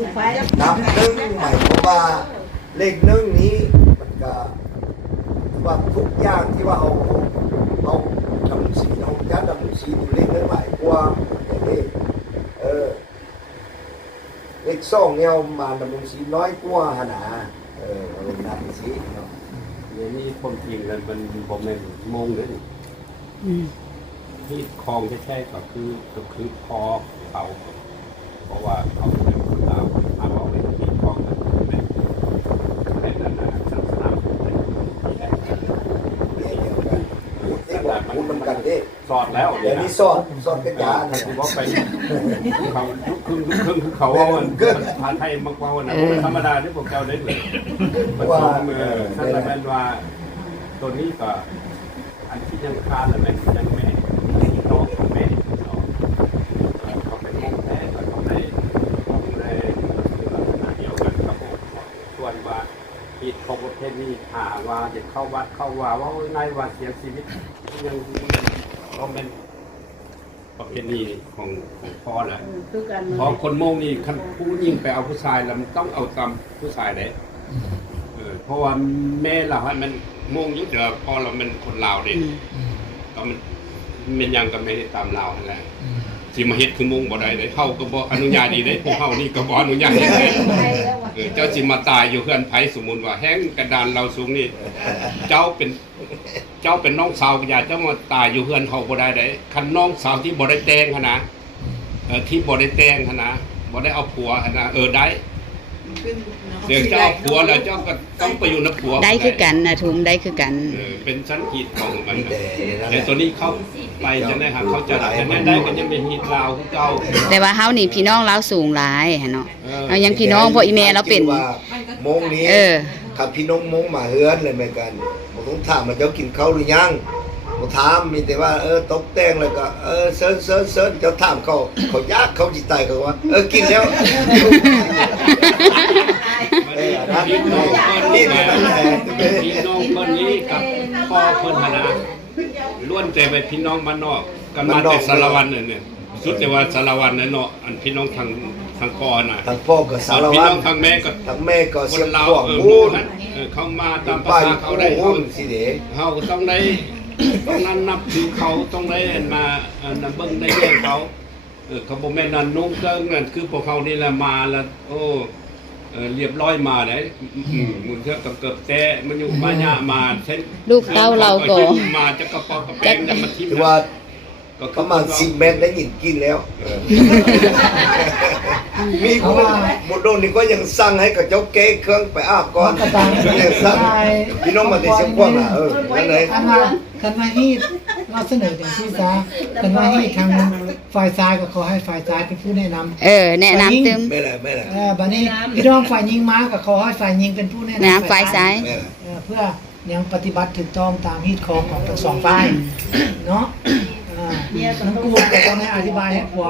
นับหนึ่งหมายความว่าเลขหนึ่งนี้มันก็ว่าทุกอย่างที่ว่าเอาดำสีเอายัดดำสีอยู่เลขหนึ่งหมายความอย่างนี้เลขสองเนี่ยมาดำสีน้อยกว่าหนาเรานับสีเนาะอย่างนี้ความจริงแล้วมันผมในมงเลยที่คลองใช่ก็คือพอเขาเพราะว่าเขาเป็นคนลาวมาบอกเป็นที่คลองนั้นเป็นนานาศาสนาพูดมันกันเด้สอดแล้วเดี๋ยวนี้สอดกันยาคือว่าไปเขาคือเขาว่ามันภาษาไทยมากกว่านะธรรมดาที่พวกเจ้าได้เลยมันสองมือท่านละแม่ว่าตัวนี้ก็อันที่ยังคาแล้วแม่ยังไม่น้องของแม่เขาเป็นมงแท้เขาได้เดียวกันกับส่วนว่าอีกของประเทศนี้หาว่าจะเข้าวัดเข้าว่าในว่าเสียชีวิตยังก็เป็นประเพณีของพ่อแหละเพราะคนโมงนี่คันผู้ยิ่งไปเอาผู้ชายแล้วมันต้องเอาตามผู้ชายเลยเพราะว่าแม่เราให้มันโมงยุดเดี๋ยวพอเราเป็นคนลาวเด็กก็มันยังกับไม่ได้ตามลาวนั่นแหละที่มาเฮ็ดคือโมงบ่ได้เลยเข้าก็บ่อนุญาตดีได้พวกเข้านี่ก็บ่อนุญาตได้เจ้าจิมาตายอยู่เพื่อนไผสมมุติว่าแห้งกระดานเราสูงนี่เจ้าเป็นน้องสาวอย่าเจ้ามาตายอยู่เพื่อนเขาบ่ได้ได้คันน้องสาวที่บ่ได้แต่งขนาดที่บ่ได้แต่งขนาดบ่ได้เอาผัวขนาดได้เดี๋ยวเจ้าผัวแล้วเจ้าก็ต้องไปอยู่ในผัวได้คือกันนะทุงได้คือกันเป็นชั้นหีดของมันแต่ตัวนี้เขาไปจะได้ครับเขาจะได้ก็ยังเป็นหีดลาวเก่าแต่ว่าเฮานี่พี่น้องเราสูงหลายเนาะเอายังพี่น้องพออีเมลเราเป็นโมงนี้ถ้าพี่น้องโมงมาเฮือนเลยเหมือนกันผมต้องถามมันเจ้ากินข้าวหรือยังผมถามมีแต่ว่าตกแต่งแล้วก็เซิร์ชเจ้าถามเขายากเขาจิตใจเขาว่ากินแล้วพี่น้องคนนี้กับพ่อคนหนาล้วนแต่ไปพี่น้องบ้านนอกกันมาแต่สารวันเนี่ยสุดแต่ว่าสารวันเนี่ยเนาะอันพี่น้องทางพ่อน่ะทางพ่อก็สารวันพี่น้องทางแม่ก็เสียงพวกเขามาตามภาษาเขาได้เขาต้องได้ต้องนั้นนับถือเขาต้องได้มาเบิ้งได้เรื่องเขาเขาบอกแม่นันนุ่งเกิ้งนั่นคือพวกเขานี่แหละมาแล้วโอ้เรียบร้อยมาเลยมึงเชื่อกับเกิดแต่มันอยู่มาหน้ามาเช่นลูกเต้าเราก็มาจะกระป๋องกระแป้งจะมาทิ่มว่าก็ประมาณ10 เมตรได้ยินกินแล้วมีคนหมดโดนนี่ก็ยังสั่งให้กับเจ้าเก๊เครื่องไปอาบก่อนยังสั่งพี่น้องมาติดเสียงกว้างนั่นเลยคันมาฮีดเราเสนออย่างที่ซะคันมาฮีดทางฝ่ายซ้ายก็ขอให้ฝ่ายซ้ายเป็นผู้แนะนำแนะนำตึมไม่ได้บัดนี้พี่น้องฝ่ายยิงม้าก็ขอให้ฝ่ายยิงเป็นผู้แนะนำฝ่ายซ้ายเพื่อยังปฏิบัติถูกต้องตามฮีดของทั้งสองฝ่ายเนาะทั้งกูก็ต้องให้อธิบายให้ผัว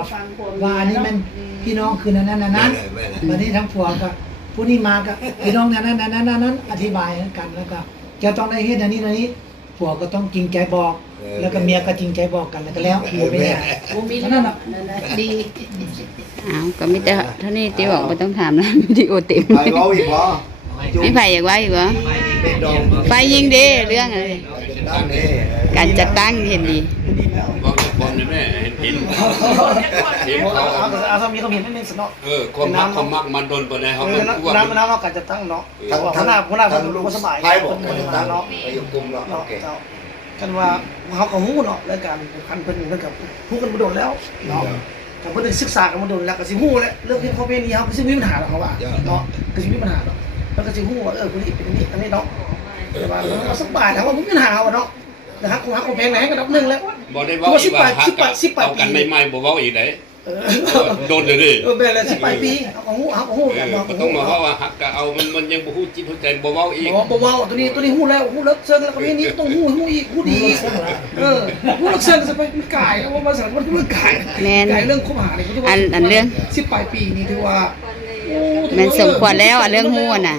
ว่าอันนี้มันพี่น้องคือนั้นบัดนี้ทั้งผัวก็ผู้นี้มาก็พี่น้องนั้นอธิบายกันแล้วก็จะต้องได้เฮ็ดอันนี้ผัวก็ต้องจริงใจบอกแล้วก็เมียก็จริงใจบอกกันแล้วก็แล้วอยู่ไม่ได้เท่านั้นน่ะดีก็มีแต่เท่านี้ที่บอกไม่ต้องถามแล้ววิดีโอเต็มไปเว้าอีกบ่ไม่ไผอยากว่าอีกเหรอไฟยิงเด้เรื่องอะไรการจัดตั้งเห็นดีบอกจะบอลเลยแม่เห็นเอามีเขาเห็นนิดนึงสนอความมักมันโดนไปเลยเขาน้ำเราการจัดตั้งเนาะหัวหน้าผมรู้ว่าสบายไพ่บอกตั้งเนาะไปอยู่กลุ่มเนาะโอเคกันว่าเขาก็ฮู้เนาะรายการคันเพิ่นกับฮู้กันมาโดนแล้วเนาะกับเพิ่นศึกษากันมาโดนแล้วก็สิฮู้แล้วเรื่องที่เขาเป็นนี่เขาก็สิมีปัญหาหรอกเขาว่าเนาะก็สิมีปัญหาเนาะแล้วก็สิฮู้ว่าคนนี้เป็นนี่อันนี้เนาะแต่ว่าเราสบายแล้วว่าผมมีปัญหาเนาะนะครับผมหาคนแพงไหนก็ดับหนึ่งแล้วบอกได้ว่าสิบเอากันใหม่ๆบอกว่าอีกไหนโดนเลยดิเบลเลย18 ปีเอาหูกันต้องมาว่าหักก็เอามันยังบ่ฮู้จิตหัวใจบ่เว้าอีกบ่เว้าตัวนี้ฮู้แล้วฮู้เลิกเซิงแล้วก็นี้ต้องฮู้อีกฮู้ดีฮู้เลิกเซิงจะไปกายเอามาสั่งมันเรื่องกายเรื่องคบหานี่คือว่าอันเรื่อง18 ปีนี่ถือว่ามันสมควรแล้วเรื่องฮู้น่ะ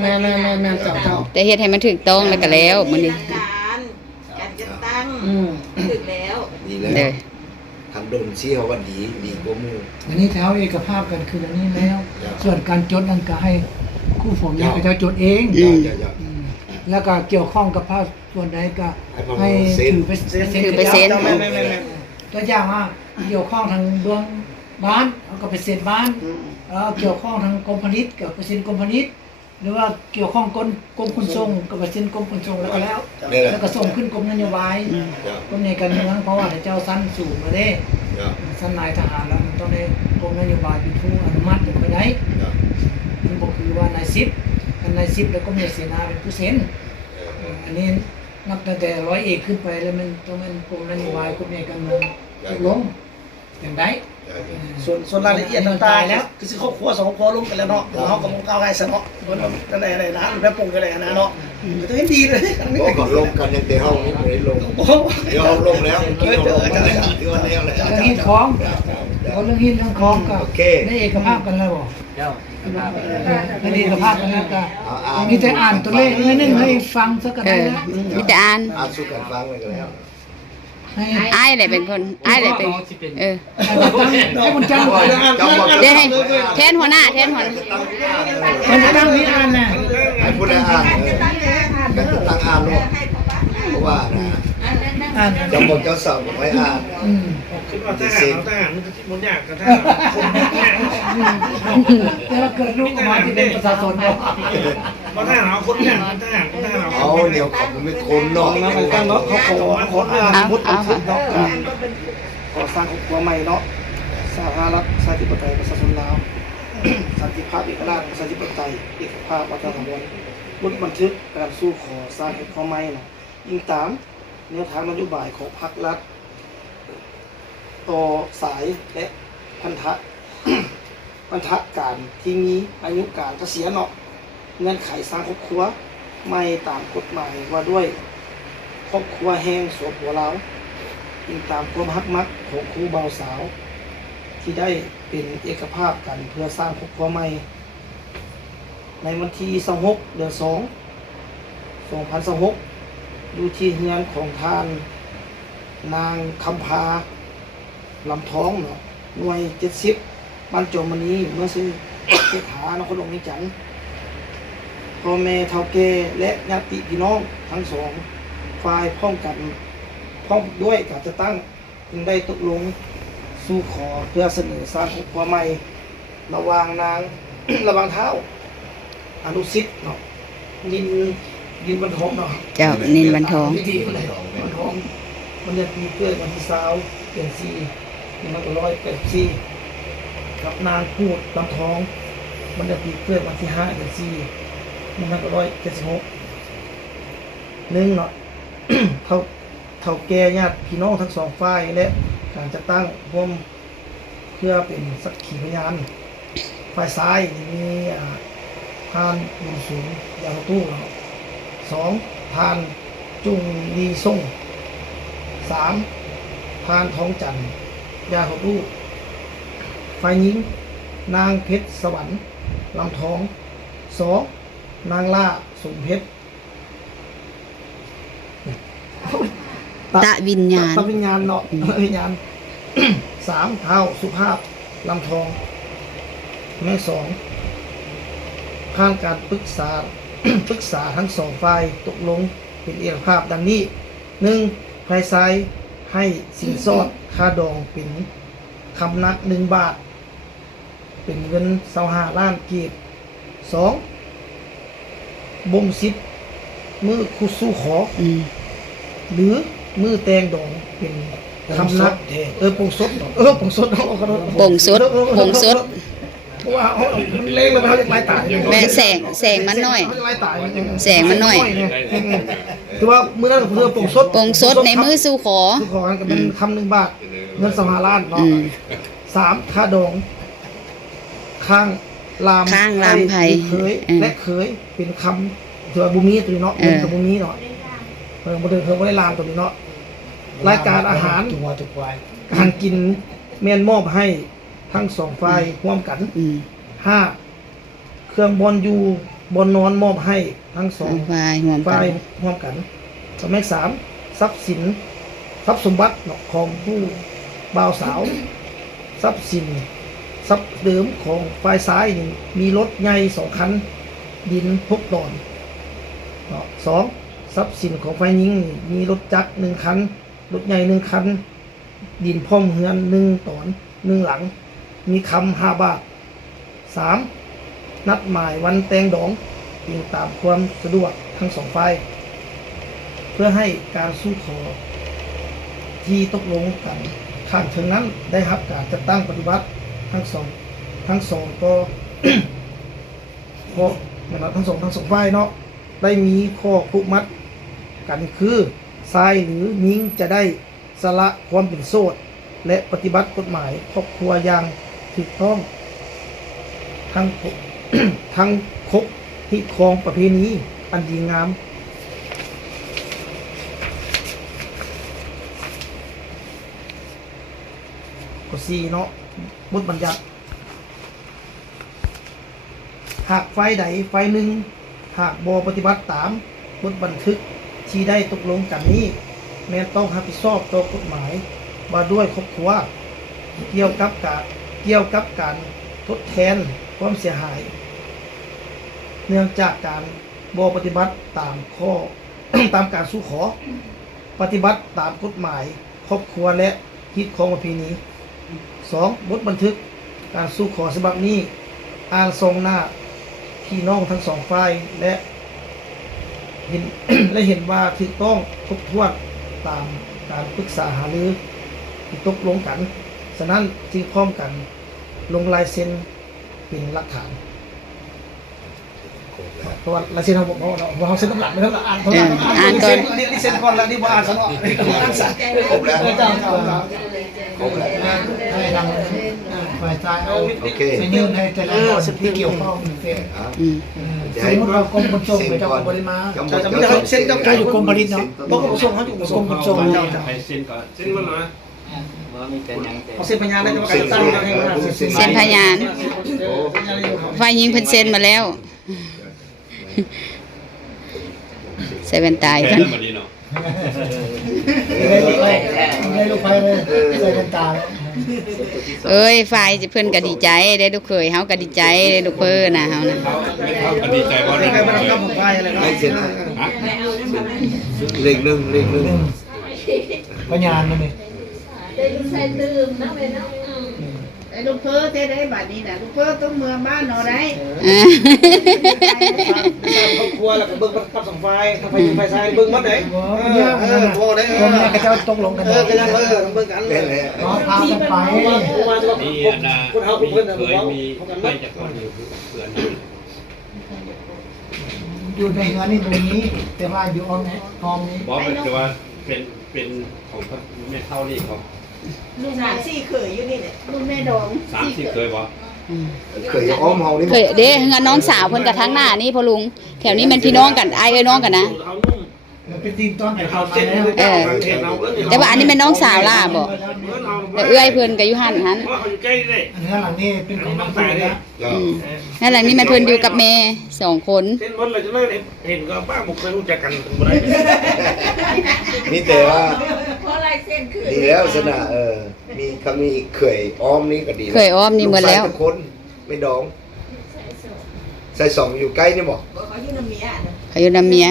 แม่เจ้าแต่เฮ็ดให้มันถูกต้องแล้วก็แล้วมื้อนี้การจะตั้งถึงแล้วดีแล้วคัน ดนสิเขาว่าดีกว่าหมู่ อันนี้เท้าเอกภาพกันคืออันนี้แล้ว ส่วนการจดนั้นก็ให้คู่ผมเนี่ยไปเท้าจดเอง อย่า อืมแล้วก็เกี่ยวข้องกับภาพส่วนใดก็ให้ถือไปเซ็น ถือไปเซ็น ตัวอย่างว่าเกี่ยวข้องทางเบื้องบ้านเอาก็ไปเซ็นบ้านเกี่ยวข้องทางกรมพาณิชย์กับไปเซ็นกรมพาณิชย์หรือว่าเกี่ยวข้องกรมขนส่งก็ไปเซ็นกรมขนส่งแล้วก็แล้ว นี่แหละ แล้วก็ส่งขึ้นกรมนโยบาย จ้ะ กรมในการเมืองเพราะว่าเจ้าสั้นสูงมาได้ จ้ะ สั้นนายทหารแล้วมันต้องได้กรมนโยบายเป็นผู้อนุมัติถึงไปได้ จ้ะ มันบอกคือว่านายซิปกันนายซิปแล้วก็มีเสนาเป็นผู้เซ็นอันนี้นับตั้งแต่ร้อยเอกขึ้นไปแล้วมันต้องเป็นกรมนโยบายกรมในการเมืองตกลงอย่างไร ส่วนรายละเอียดต่างๆแล้วคือครอบครัวสองครอบครัวร่วมกันแล้วเนาะเฮาก็บ่ก้าวให้ซะเนาะบ่ได้อะไรร้านแม่ปงกันเลยนะเนาะแต่เห็นดีเลยอันนี้ ก็ก่อนลงกันยังแต่เฮาไม่ได้ลง โอ้โห เดี๋ยวเฮาลงแล้วกินเอาลงมาแล้วที่ว่าแล้วแหละ เรื่องหินของเขาเรื่องหินเรื่องของก็ โอเค ได้เอกภาพกันแล้วบ่ เจ้า ได้เอกภาพกันแล้วก็มีแต่อ่านตัวเลขนิดนึงให้ฟังสักกัน เอ ได้ อ แล้ว มีแต่อ่าน อาสู้กันฟังไว้กันแล้ว ให้ อ้ายแหละเป็นคนอ้ายแหละเป็นเออ ให้คนจ้าง เดี๋ยวให้แทนหัวหน้าแทนหัวหน้า มันจะตั้งวิอ่านน่ะ ให้ผู้ใดอ่านก็จะตั้งอ่านลงเพราะว่านะ อ่าน เจ้าหมดเจ้าสาวบอกให้อ่าน อืม คิดว่าทหารมันก็มันยากกับทหารคนยาก แต่ว่าเกิดลูกออกมาที่เป็นประชาชนเนาะ เพราะทหารเอาคนยากทหารเอา เอาเดี๋ยวเขาไม่คนเนาะ มันตั้งเนาะเขาขออ่านมุดบันทึกเนาะก่อสร้างครอบครัวใหม่เนาะสาธารณรัฐประชาธิปไตยประชาชนลาวสันติภาพเอกราชประชาธิปไตยเอกภาพวัฒนธรรมมุดบันทึกการสู้ขอสร้างครอบครัวใหม่เนาะยิ่งตามแนวทางนโยบายของพรรครัฐต่อสายและพันธะ พันธะการที่มีอายุการเกษียณเนาะเงื่อนไขสร้างครอบครัวไม่ตามกฎหมายว่าด้วยครอบครัวแห้งสวมหัวเราอิงตามความฮักมักของครูบ่าวสาว ที่ได้เป็นเอกภาพกันเพื่อสร้างครอบครัวใหม่ ในวันที่26เดือน2 2026อยู่ที่เฮือนของท่านนางคำพาลำท้องเนาะหน่วย70บ้านโจมณีเมื่อซื้อเสถานครหลวงนิจันทร์พ่อแม่เฒ่าแก่และญาติพี่น้องทั้งสองฝ่ายพร้อมกันพร้อมด้วยการจะตั้งจึงได้ตกลงสู่ขอเพื่อเสนอสร้างครอบครัวใหม่ระหว่างนาง ระหว่างเท้าอนุสิทธิ์เนาะยินบรรทมเนาะ เจ้านินบรรทอง วิธีคนไหน บรรทมมันเดือนปีเกิดวันที่20เดือน4 1984กับนางพูดลำทองมันเดือนปีเกิดวันที่5เดือน4 1976หนึ่งเนาะ เท่าแก่ญาติพี่น้องทั้งสองฝ่ายและการจะตั้งร่วมเพื่อเป็นสักขีพยานฝ่ายซ้ายมีพานบุญสูงยาวตู้เนาะ2พานจุงลีส่ง3พานทองจันทร์ยาตู้ฝ่ายหญิงนางเพชรสวรรค์ลำทอง2นางล่าสมเพชร ตะวิญญาณ ตะวิญญาณเนาะวิญญาณ 3เท้าสุภาพลำทองแม่2ผ่านการปรึกษา ปรึกษาทั้งสองฝ่ายตกลงเป็นเอกภาพดังนี้ 1. ภายซ้ายให้สินสอดค่าดองเป็นคำนัก1 บาท เป็นเงิน25 ล้านกีบ 2. บ่งสิทธิ์มือคุสู้ขอ หรือมือแตงดองเป็นคำนักปงสดปงสด ปงสดปงสด เพราะว่าเล่งเลยเขาจะไล่ตาย แม่แสงมันน้อย เขาจะไล่ตาย แสงมันน้อย คือว่ามือนั้นเพื่อปงสด ปงสดในมือสู่ขอ ขอกันก็เป็นคำ1 บาทเงิน25 ล้านเนาะ 3. ค่าดองข้างลาม ข้างลามไผ่ เคยและเคยเป็นคำที่ว่าบุมีตัวนี้เนาะเป็นกับบุมีเนาะบ่ได้บ่ได้ลามตัวนี้เนาะรายการอาหาร ตัวทุกวัย การกินแม่นมอบให้ทั้งสองฝ่ายร่วมกัน 5. เครื่องบอนอยู่บอนนอนมอบให้ทั้งสอง ฝ่ายห่วมกั ฝ่าย น ร่วมกันสมัย3ทรัพย์สินทรัพย์สมบัติของผู้ บ่าวสาวทรัพย์สินทรัพย์เดิมของฝ่ายซ้ายนี่มีรถใหญ่2 คันดิน6 ตอนเนาะ2ทรัพย์สินของฝ่ายหญิงนี่มีรถจักร1 คันรถใหญ่1 คันดินพร้อมเฮือน1 ตอน1 หลังมีคำ5 บาท 3. นัดหมายวันแต่งดองเป็นตามความสะดวกทั้ง2 ฝ่ายเพื่อให้การสู้ขอที่ตกลงกันข้างถึงนั้นได้รับการจัดตั้งปฏิบัติทั้งสองก็ เพราะนะครับทั้งสองฝ่ายเนาะได้มีข้อผูกมัดกันคือชายหรือหญิงจะได้สละความเป็นโสดและปฏิบัติกฎหมายครอบครัวอย่างถูกต้องทั้ง ทั้งครบที่ครองประเพณีอันดีงามข้อ4เนาะบทบัญญัติหากฝ่ายใดฝ่ายหนึ่งหากบ่ปฏิบัติตามบทบันทึกที่ได้ตกลงกันนี้แม้ต้องรับผิดชอบต่อกฎหมายว่าด้วยครอบครัวเกี่ยวกับการทดแทนความเสียหาย เนื่องจากการบ่ปฏิบัติตามข้อ ตามการสู้ขอปฏิบัติตามกฎหมายครอบครัวและฮิตของประเพณี 2. บทบันทึกการสู้ขอฉบับนี้อ่านทรงหน้าพี่น้องทั้ง2 ฝ่ายและเห็น และเห็นว่าถูกต้องครบถ้วนตามการปรึกษาหารือที่ตกลงกันฉะนั้นจึงพร้อมกันลงลายเซ็นเป็นหลักฐานเพราะว่าลายเซ็นเราเซ็นตำหลักไม่ต้องอ่านก่อนนี่เซ็นก่อนแล้วนี่บ่อ่านซะเนาะนี่ก็อ่านซะ ครบแล้ว เจ้า ครบแล้ว ให้ทางฝ่ายชายเอา โอเค ไปยื่นให้แต่ละคนที่เกี่ยวข้องเซ็น สมมติว่ากรมขนส่งไปเจ้าของบริมา จะไม่ได้เซ็นกับ เจ้าอยู่กรมผลิตเนาะ บอกกับกระทรวงเขาอยู่กระทรวงขนส่งเจ้า ไปเซ็นก่อนเซ็นก่อนนะ เขาเซ็นพยานได้จะมาการตั้งกันให้มา เซ็นพยานฝ่ายหญิงเพิ่นเซ็นมาแล้วใส่แว่นตาอีก แค่ กัน นั้นมาดีเนาะ ได้ลูกไปเลยใส่กันตา เอ้ยฝ่ายเพิ่นก็ดีใจได้ลูกเขยเฮาก็ดีใจได้ลูกเพิ่นน่ะเฮานะ เขาก็ดีใจว่า ไม่ ได้ เคยมาทำกับผมไปอะไร ไม่เซ็น ฮะ เลขหนึ่ง พยานมันนี่ ได้ลูกชายตื่มนะแม่เนาะไอ้ลูกเพ้อเท่ได้บัดนี้น่ะลูกเพ้อต้องเมืองบ้านเนาะได้ ครอบครัวแล้วก็เบิ่งปัด2 ฝ่ายถ้าไฟซ้ายเบิ่งมัดไหนพอได้ กรมนี้ก็จะตกลงกัน ก็ยังต้องเบิ่งกัน เล่นเลย น้องพากันไป มาตัว นี่ คนเฮา มี เพิ่น เคยมีไปจากก่อนอยู่เพื่อน อยู่ในเงินนี่ตรงนี้ แต่ว่าอยู่ออมนี้ บอกเป็นว่าเป็นของแม่เท่านี่เขา ลูกหลานสี่เขยอยู่นี่แหละลูกแม่ดอง 30เคยบอก เคยอ้อมเฮานี่ เคยเด้เฮือนน้องสาวเพิ่นก็ทั้งหน้านี่พ่อลุงแถวนี้มันพี่น้องกันอ้ายเอ้ยน้องกันนะ มันเป็นตีนต้นไป เขา ทำ เซ็น แล้ว แต่ว่าอันนี้เป็นน้องสาวล่ะบ่แต่เอื้อยเพิ่นก็อยู่หั่นหั่น เพราะเขาอยู่ใกล้เลย อันนี้หลังนี้เป็นของน้องสายนะ นั่นแหละนี่มันเพิ่นอยู่กับแม่2 คน เส้นบนเราจะไม่เห็นก็ป้าบุกเคยรู้จักกันบ่ได้ นี่แต่ว่า เพราะอะไรเส้นเขย ดีแล้วสนะมีเคยอ้อมนี่ก็ดี เคยอ้อมนี่หมดแล้ว ลูกชายทุกคนไม่ดองใส่สองอยู่ใกล้นี่บอก เขาอยู่น้ำเมียน่ะ เขาอยู่นำเมีย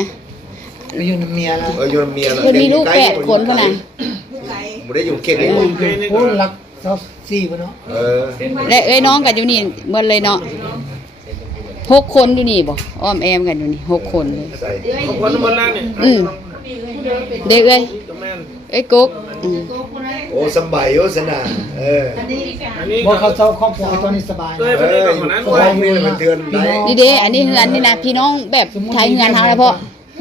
ไปอยู่น้ำเมียแล้ว อยู่เมีย เพิ่นมีลูก8 คนพุ่นน่ะ ลูกไหล บ่ได้อยู่เขตนี้บ่ พูดรักเจ้าสี่ปะเนาะ และเอ้ยน้องกันอยู่นี่หมดเลยเนาะ6 คนอยู่นี่บ่อ้อมแอมกันอยู่นี่6 คนเลย ใส่ ขอบคุณทุกคนนะเนี่ย อืมเด้เอ้ย แม่น เอ้ยกุ๊ก โกคนไหน โอ้สบายโอ้สนะ อันนี้ค่ะ อันนี้ บอกเขาเจ้าครอบครัวตอนนี้สบาย เอ้ยเพิ่นได้ของนั้น โอ้ยนี่มันเตือนได้ นี่เด้อันนี้เฮือนนี่นะพี่น้องแบบไทยเฮือนเฮาแล้วพ่อ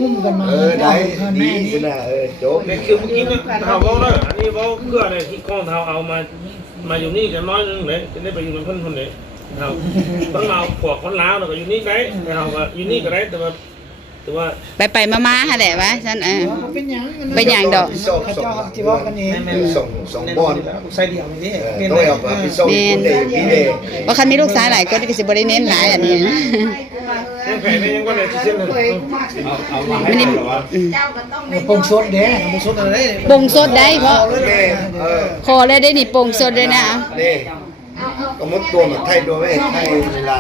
หุ้มกันมา ได้ แม่ ดี นี่ สนะโจ๊ก นี่คือเมื่อกี้เนี่ยเฮาเว้าเด้ออันนี้เว้าเพื่ออะไรที่ของเฮาเอามาอยู่นี่กันน้อยนึงเลยจะได้ไปอยู่กับเพิ่นคนนี้เฮาต้องเอาพวกคนลาวแล้วก็อยู่นี่ได้แต่เฮาก็อยู่นี่ก็ได้แต่ว่า แต่ว่า ไปมาๆหั่นแหละวะฉันเป็นหยัง เป็นหยังดอก เขาเจ้าจิว่ากันเอง สองบอน ใส่เดียวนี่ ต้องเอาไปส่งคนเดียวพี่เดย์ ว่าคันมีลูกชายหลายคนก็สิบ่ได้เน้นหลายอันนี้นะ ยังไงยังว่าเลยที่เส้นเลย เอามาให้เหรอวะ ปงชดเด้ มุสอะไร ปรุงสดได้เพราะ แม่ขอเลยได้นี่ปรุงสดเลยนะ นี่ก็มุดตัวเหมือนไทยด้วยไหมไทยเวลา